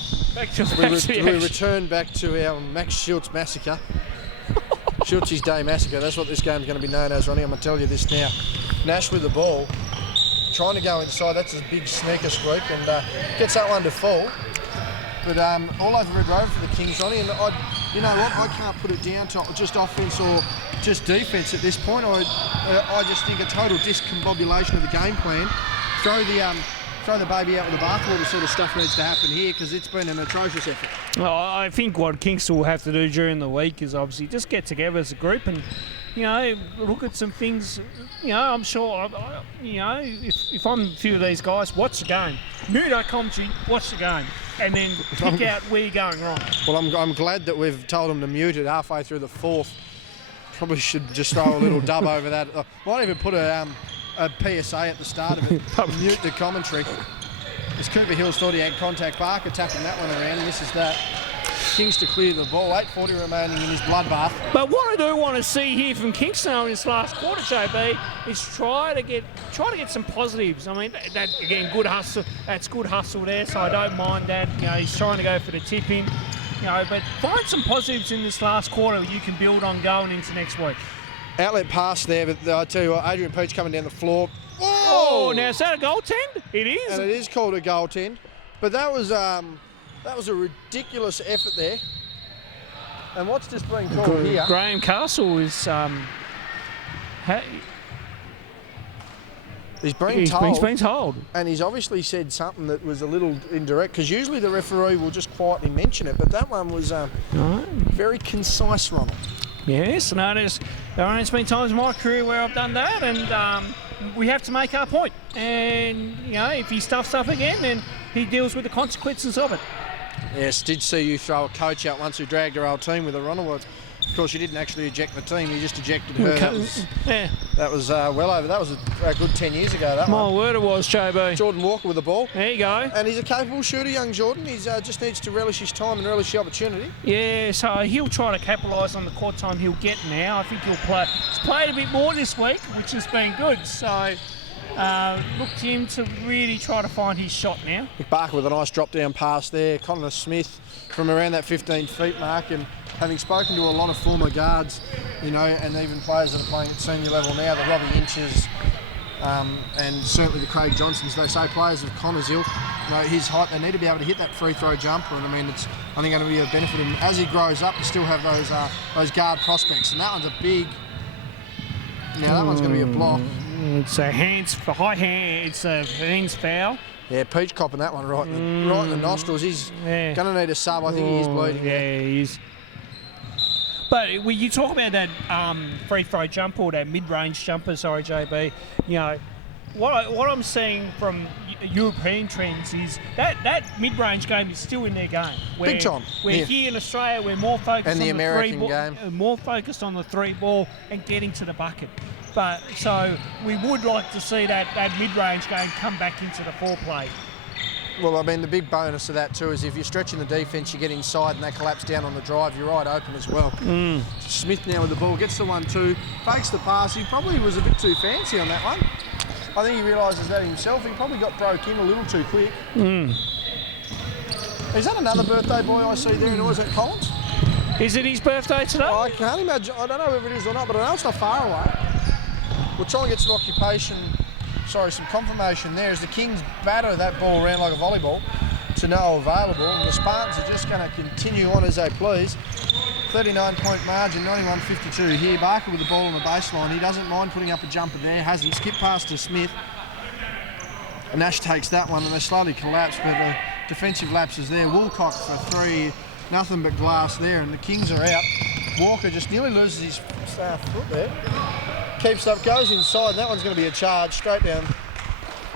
we return back to our Max Schultz massacre. Schultz's Day massacre. That's what this game's going to be known as, Ronnie. I'm going to tell you this now. Nash with the ball, trying to go inside. That's a big sneaker sweep and gets that one to fall. But all over Red Road for the Kings, Ronnie. And you know what? I can't put it down to just offence or just defence at this point. I just think a total discombobulation of the game plan. Throw the baby out with the bathwater sort of stuff needs to happen here because it's been an atrocious effort. Well, I think what Kingston will have to do during the week is obviously just get together as a group and, you know, look at some things. You know, I'm sure, you know, if I'm a few of these guys, watch the game. Nudo commentary, watch the game. And then pick out where you're going wrong. Well, I'm glad that we've told them to mute it halfway through the fourth. Probably should just throw a little dub over that. Might even put a PSA at the start of it. Mute the commentary. As Cooper Hills thought he had contact, Barker tapping that one around. This is that. Kings to clear the ball. 8:40 remaining in his bloodbath. But what I do want to see here from Kingston in this last quarter, JB, is try to get some positives. I mean, that again, good hustle. That's good hustle there, so I don't mind that. You know, he's trying to go for the tip in. You know, but find some positives in this last quarter you can build on going into next week. Outlet pass there, but I tell you what, Adrian Peach coming down the floor. Oh, now is that a goaltend? It is. And it is called a goaltend. But that was a ridiculous effort there. And what's just been called here? Graham Castle is he's been told. And he's obviously said something that was a little indirect, because usually the referee will just quietly mention it, but that one was very concise, Ronald. Yes, and there's been times in my career where I've done that, and we have to make our point. And, you know, if he stuffs up again, then he deals with the consequences of it. Yes, did see you throw a coach out once who dragged her old team with a Ronald. Of course, you didn't actually eject the team, you just ejected her. That was well over. That was a good 10 years ago, that My one. word it was, JB. Jordan Walker with the ball. There you go. And he's a capable shooter, young Jordan. He's just needs to relish his time and relish the opportunity. Yeah, so he'll try to capitalise on the court time he'll get now. I think he'll play. He's played a bit more this week, which has been good. So look to him to really try to find his shot now. Barker with a nice drop-down pass there. Connor Smith from around that 15 feet mark, and having spoken to a lot of former guards, you know, and even players that are playing at senior level now, the Robbie Inches, and certainly the Craig Johnsons, they say players of Connor's ilk, you know, his height, they need to be able to hit that free throw jumper, and I mean, it's I think going to be a benefit him as he grows up to still have those guard prospects, and that one's a big. Now that one's going to be a block. It's a hands for high hand. It's a hands foul. Yeah, Peach copping that one right in the nostrils. He's going to need a sub. I think he is bleeding. Yeah, he is. But when you talk about that free throw jumper or that mid-range jumper, sorry, JB, you know, what I'm seeing from European trends is that mid-range game is still in their game. Big time. We're here in Australia, we're more focused and on the American game. More focused on the three ball and getting to the bucket. But so we would like to see that mid-range game come back into the foreplay. Well, I mean, the big bonus of that too is if you're stretching the defence, you get inside and they collapse down on the drive, you're right open as well. Smith now with the ball, gets the 1-2, fakes the pass. He probably was a bit too fancy on that one. I think he realises that himself. He probably got broke in a little too quick. Is that another birthday boy I see there? Or is it Collins? Is it his birthday today? I can't imagine. I don't know if it is or not, but I know it's not far away. We'll try and get some some confirmation there as the Kings batter that ball around like a volleyball to no available, and the Spartans are just going to continue on as they please. 39-point margin, 91-52 here. Barker with the ball on the baseline. He doesn't mind putting up a jumper there. Hasn't. Skip pass to Smith. And Nash takes that one and they slowly collapse, but the defensive lapse is there. Woolcock for three. Nothing but glass there, and the Kings are out. Walker just nearly loses his foot there. Keeps up, goes inside. That one's going to be a charge straight down.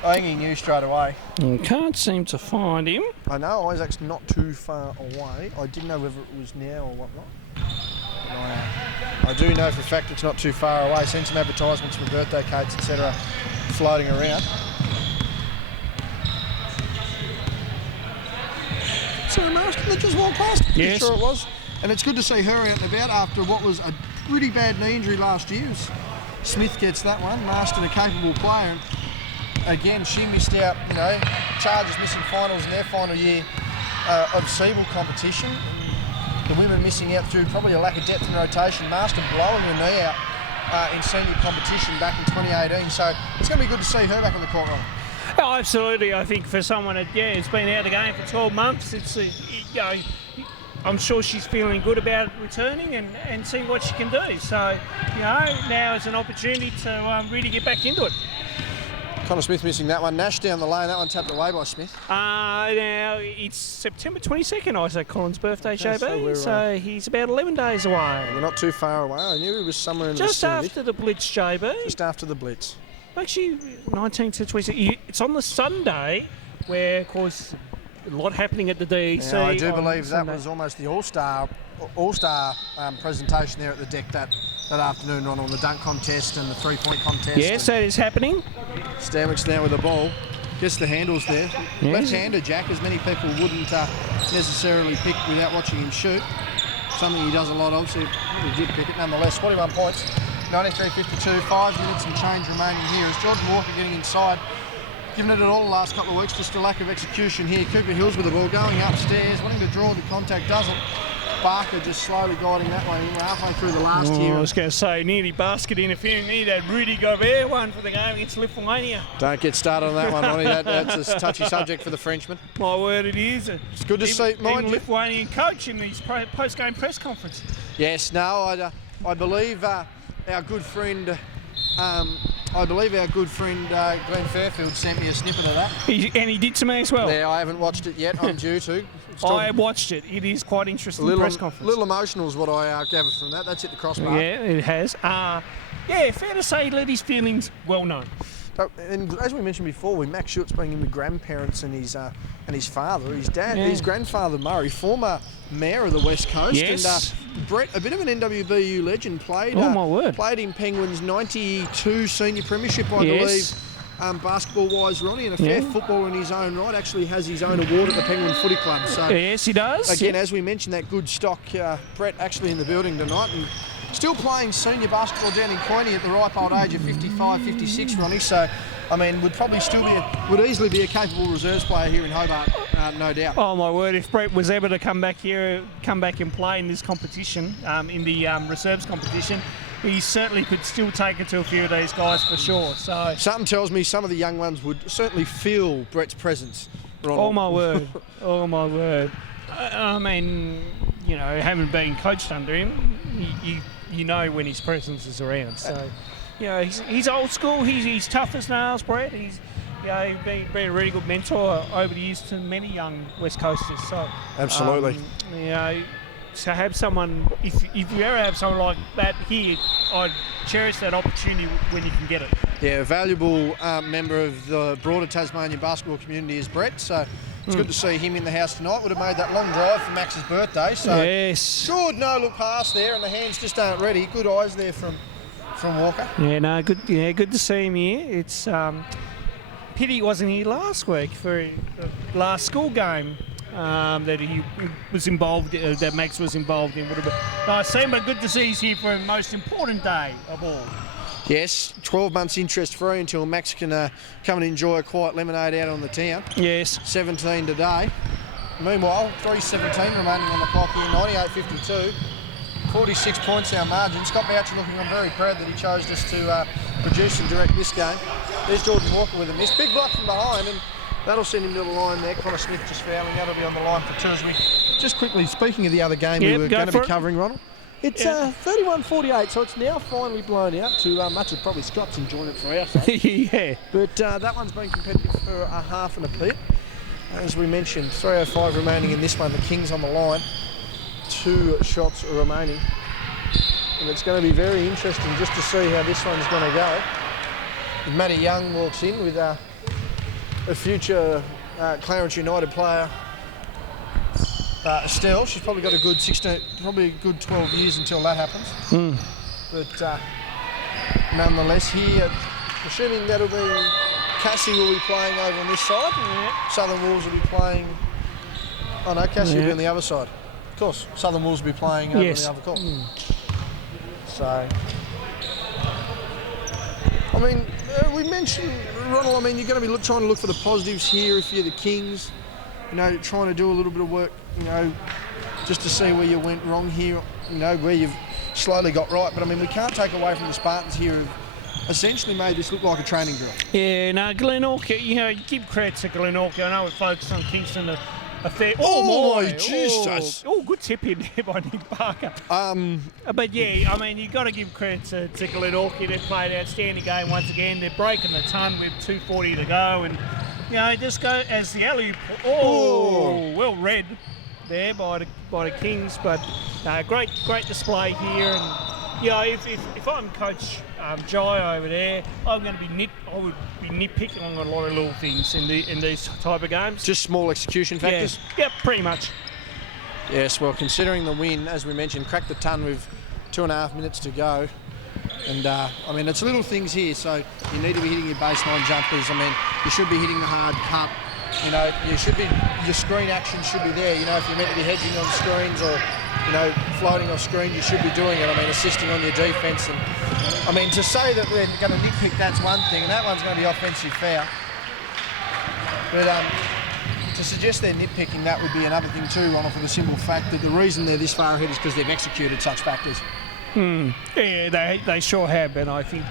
I think he knew straight away. Can't seem to find him. I know Isaac's not too far away. I didn't know whether it was now or whatnot. I do know for a fact it's not too far away. Seen some advertisements for birthday cakes, etc. floating around. Sarah Marston that just walked past? Yes. Sure it was. And it's good to see her out and about after what was a pretty bad knee injury last year. Smith gets that one. Marston, a capable player. And again, she missed out, you know, Chargers missing finals in their final year of Siebel competition. And the women missing out through probably a lack of depth in rotation. Marston blowing her knee out in senior competition back in 2018. So it's going to be good to see her back on the court. Oh, absolutely. I think for someone that, it's been out of the game for 12 months, it's, I'm sure she's feeling good about returning and seeing what she can do. So, now is an opportunity to really get back into it. Connor Smith missing that one. Nash down the lane. That one tapped away by Smith. Now, it's September 22nd, Isaac Collins' birthday, JB. So so he's about 11 days away. We're not too far away. I knew he was somewhere in the Just vicinity. after the Blitz, JB. Just after the Blitz. Actually, 19 to 26. It's on the Sunday where, of course, a lot happening at the DC. Now, I do believe Sunday. that was almost the All-Star presentation there at the deck that afternoon, Ronald, the dunk contest and the three-point contest. Yes, that is happening. Stanwick's now with the ball. Gets the handles there. Yes. Left-hander Jack, as many people wouldn't necessarily pick without watching him shoot. Something he does a lot of, so he did pick it nonetheless. 41 points, 93-52, 5 minutes and change remaining here. As Jordan Walker getting inside, given it all the last couple of weeks, just a lack of execution here. Cooper Hills with the ball, going upstairs, wanting to draw the contact, doesn't. Barker just slowly guiding that one in. We're halfway through the last year. I was going to say, nearly basket interfering. Need that Rudy Gobert one for the game against Lithuania. Don't get started on that one, Ronnie. That's a touchy subject for the Frenchman. My word, it is. It's good to see. Even Lithuanian coach in his post-game press conference. Yes, no, I believe our good friend. Glenn Fairfield sent me a snippet of that. And he did to me as well. Yeah, I haven't watched it yet. I'm due to. I watched it. It is quite interesting. Press conference. A little emotional is what I gathered from that. That's hit the crossbar. Yeah, it has. Fair to say, he let his feelings well known. And as we mentioned before, with Max Schutz being in with grandparents and his father, his dad, his grandfather Murray, former mayor of the West Coast, yes. and Brett, a bit of an NWBU legend, played. Oh, my word. Played in Penguins' 92 senior premiership, I believe. Basketball-wise, Ronnie, and a fair footballer in his own right. Actually has his own award at the Penguin Footy Club. So yes, he does. Again, as we mentioned, that good stock. Brett actually in the building tonight and still playing senior basketball down in Queenie at the ripe old age of 55, 56, Ronnie. So, I mean, would probably would easily be a capable reserves player here in Hobart, no doubt. Oh my word! If Brett was able to come back and play in this competition, in the reserves competition, he certainly could still take it to a few of these guys for sure. So something tells me some of the young ones would certainly feel Brett's presence, Ronald. Oh my word! Oh my word! I mean, you know, having been coached under him, you know when his presence is around. So, you know, he's old school. He's tough as nails, Brett. He's been a really good mentor over the years to many young West Coasters. So absolutely, you know, to have someone, if you ever have someone like that here, I'd cherish that opportunity when you can get it. Yeah, a valuable member of the broader Tasmanian basketball community is Brett. So. It's good to see him in the house tonight. Would have made that long drive for Max's birthday. So yes. Good no-look pass there, and the hands just aren't ready. Good eyes there from Walker. Yeah, no, good. Yeah, good to see him here. It's pity he wasn't here last week for the last school game that he was involved. That Max was involved in. Would have been nice to see him, but good to see he's here for the most important day of all. Yes, 12 months interest-free until Max can come and enjoy a quiet lemonade out on the town. Yes. 17 today. Meanwhile, 3:17 remaining on the clock here, 98-52. 46 points our margin. Scott Boucher looking, I'm very proud that he chose us to produce and direct this game. There's Jordan Walker with a miss. Big block from behind, and that'll send him to the line there. Connor Smith just fouling. That'll be on the line for two. As we just quickly, speaking of the other game we were going to be covering, Ronald. It's 31-48, so it's now finally blown out to much of probably Scott's enjoying it for our sake. Yeah. But that one's been competitive for a half and a bit. As we mentioned, 3:05 remaining in this one. The Kings on the line. 2 shots remaining. And it's going to be very interesting just to see how this one's going to go. Matty Young walks in with a future Clarence United player. Estelle, she's probably got a good 16, probably a good 12 years until that happens. But nonetheless, here, assuming that'll be Cassie will be playing over on this side. Yeah. Southern Wolves will be playing. Oh no, Cassie will be on the other side. Of course, Southern Wolves will be playing over on the other court. So, I mean, we mentioned Ronald. I mean, you're going to be trying to look for the positives here if you're the Kings. You know, trying to do a little bit of work, you know, just to see where you went wrong here, you know, where you've slowly got right. But, I mean, we can't take away from the Spartans here who've essentially made this look like a training drill. Yeah, no, Glenorchy, you know, give credit to Glenorchy. I know we focused on Kingston a fair... Oh, my Jesus! Oh, good tip in there by Nick Parker. But, yeah, I mean, you've got to give credit to Glenorchy. They've played an outstanding game once again. They're breaking the ton with 2:40 to go and... You know, just go as the alley. Well read there by the Kings, but great display here. And you know, if I'm Coach Jai over there, I would be nitpicking on a lot of little things in these type of games. Just small execution factors. Yep, pretty much. Yes, well, considering the win, as we mentioned, cracked the ton with 2.5 minutes to go. And, I mean, it's little things here, so you need to be hitting your baseline jumpers. I mean, you should be hitting the hard cut. You know, your screen action should be there. You know, if you're meant to be hedging on screens or, you know, floating off screen, you should be doing it. I mean, assisting on your defence. And I mean, to say that we're going to nitpick, that's one thing, and that one's going to be offensive foul. But to suggest they're nitpicking, that would be another thing too, Ronald, for the simple fact that the reason they're this far ahead is because they've executed such factors. Yeah, they sure have, and I think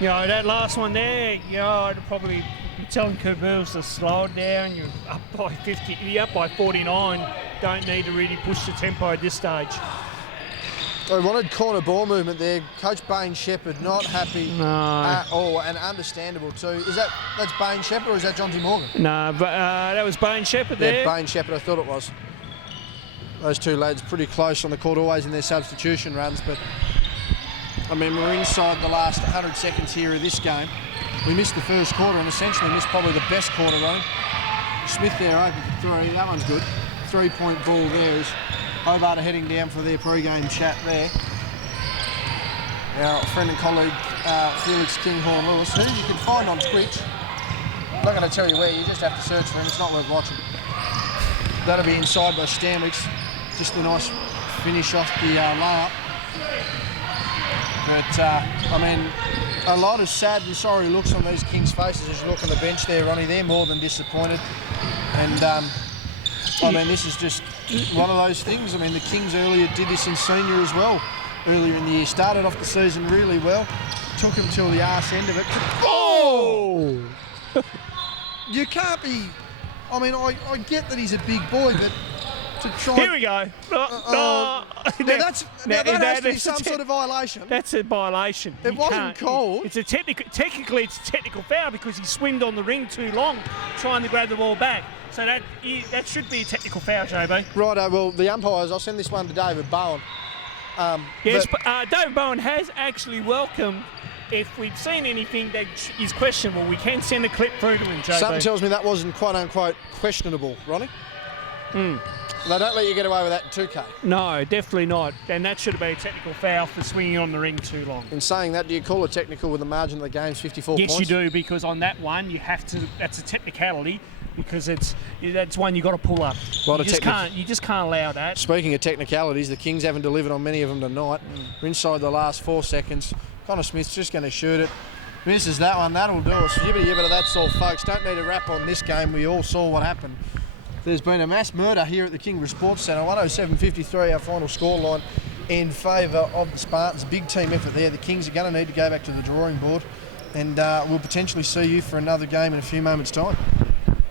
you know, that last one there, you know, I'd probably be telling Caboose to slow it down. You're up by 50, you're up by 49. Don't need to really push the tempo at this stage. I wanted corner ball movement there. Coach Bain Shepherd not happy at all, and understandable too. That's Bain Shepherd or is that John T. Morgan? No, but that was Bain Shepherd there. Yeah, Bain Shepherd, I thought it was. Those two lads pretty close on the court, always in their substitution runs, but I mean, we're inside the last 100 seconds here of this game. We missed the first quarter and essentially missed probably the best quarter, Ronnie. Smith there open for three, that one's good. 3-point ball there as Hobart are heading down for their pre-game chat there. Our friend and colleague Felix Kinghorn-Lewis, who you can find on Twitch. I'm not going to tell you where, you just have to search for him, it's not worth watching. That'll be inside by Stanwicks. Just a nice finish off the layup. But, I mean, a lot of sad and sorry looks on these Kings' faces as you look on the bench there, Ronnie. They're more than disappointed. And, I mean, this is just one of those things. I mean, the Kings earlier did this in senior as well. Earlier in the year, started off the season really well. Took him till the arse end of it. Oh! You can't be... I mean, I get that he's a big boy, but to try... Here we go. Now that has to be some sort of violation. That's a violation. It wasn't called. It's a technically it's a technical foul because he swimmed on the ring too long trying to grab the ball back. So that should be a technical foul, JB. Righto, well, the umpires, I'll send this one to David Bowen. Yes, but David Bowen has actually welcomed, if we'd seen anything that is questionable, we can send a clip through to him, JB. Something tells me that wasn't quote-unquote questionable, Ronnie. They don't let you get away with that in 2K. No, definitely not. And that should have been a technical foul for swinging on the ring too long. In saying that, do you call it technical with the margin of the game's 54 points? Yes, you do, because on that one, you have to, that's a technicality, because that's one you got to pull up. You just can't allow that. Speaking of technicalities, the Kings haven't delivered on many of them tonight. We're inside the last 4 seconds. Connor Smith's just going to shoot it. Misses that one, that'll do us. Yibbity yibbity, that's all, folks. Don't need a wrap on this game. We all saw what happened. There's been a mass murder here at the Kingborough Sports Centre. 107-53, our final scoreline in favour of the Spartans. Big team effort there. The Kings are going to need to go back to the drawing board, and we'll potentially see you for another game in a few moments' time.